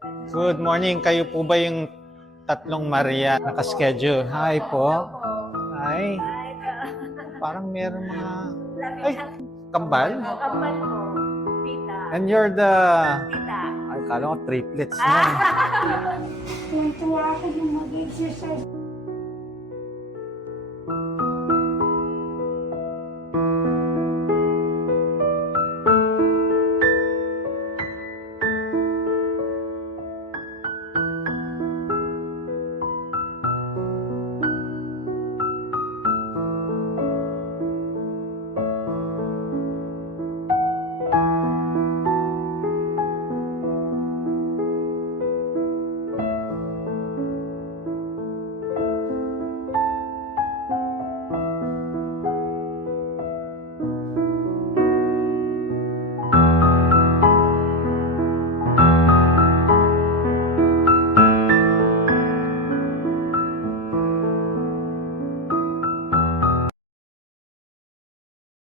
Good morning. Kayo po ba yung tatlong Maria nakaschedule? Hi po. Hi. Parang meron mga... Ay, kambal? Kapal mo, tita. And you're the... Tita. Ay, kala ko triplets na. Tuwa ako yung mag-exercise.